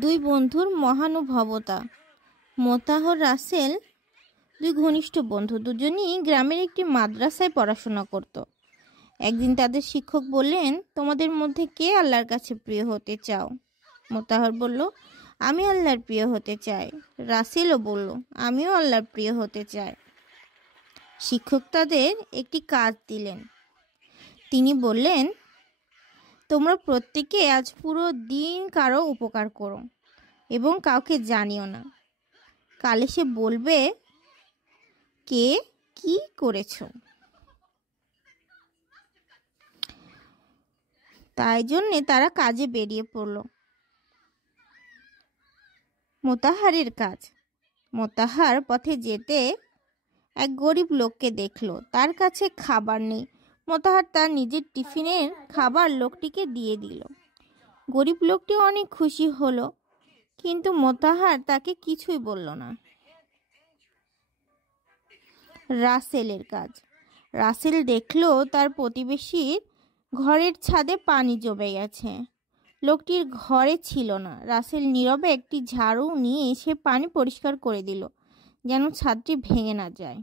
দুই বন্ধুর মহানুভবতা। মোতাহর রাসেল দুই ঘনিষ্ঠ বন্ধু, দুজনই গ্রামের একটি মাদ্রাসায় পড়াশোনা করত। একদিন তাদের শিক্ষক বললেন, তোমাদের মধ্যে কে আল্লাহর কাছে প্রিয় হতে চাও? মোতাহর বলল, আমি আল্লাহর প্রিয় হতে চাই। রাসেলও বলল, আমিও আল্লাহর প্রিয় হতে চাই। শিক্ষক তাদের একটি কাজ দিলেন। তিনি বললেন, তোমরা প্রত্যেকে আজ পুরো দিন কারো উপকার করো এবং কাউকে জানিও না। কাল এসে বলবে কে কি করেছ। তাই জন্যে তারা কাজে বেরিয়ে পড়ল। মোতাহারের কাজ। মোতাহার পথে যেতে এক গরিব লোককে দেখলো। তার কাছে খাবার নেই। মোতাহার তার নিজের টিফিনের খাবার লোকটিকে দিয়ে দিল। গরিব লোকটি অনেক খুশি হলো, কিন্তু মোতাহার তাকে কিছুই বলল না। রাসেলের কাজ। রাসেল দেখলো তার প্রতিবেশীর ঘরের ছাদে পানি জমে গেছে। লোকটির ঘরে ছিল না। রাসেল নীরবে একটি ঝাড়ু নিয়ে সে পানি পরিষ্কার করে দিল, যেন ছাদটি ভেঙে না যায়।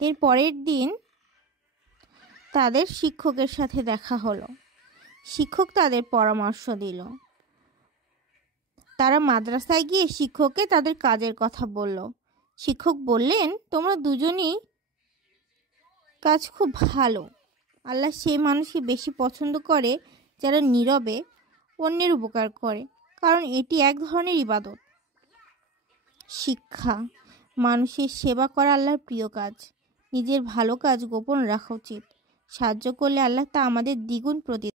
এর পরের দিন তাদের শিক্ষকের সাথে দেখা হলো। শিক্ষক তাদের পরামর্শ দিল। তারা মাদ্রাসায় গিয়ে শিক্ষককে তাদের কাজের কথা বলল। শিক্ষক বললেন, তোমরা দুজনই কাজ খুব ভালো। আল্লাহ সেই মানুষই বেশি পছন্দ করে যারা নীরবে অন্যের উপকার করে, কারণ এটি এক ধরনের ইবাদত। শিক্ষা। মানুষের সেবা করা আল্লাহর প্রিয় কাজ। নিজের ভালো কাজ গোপন রাখা উচিত। সাহায্য করলে আল্লাহ তা আমাদের দ্বিগুণ প্রতি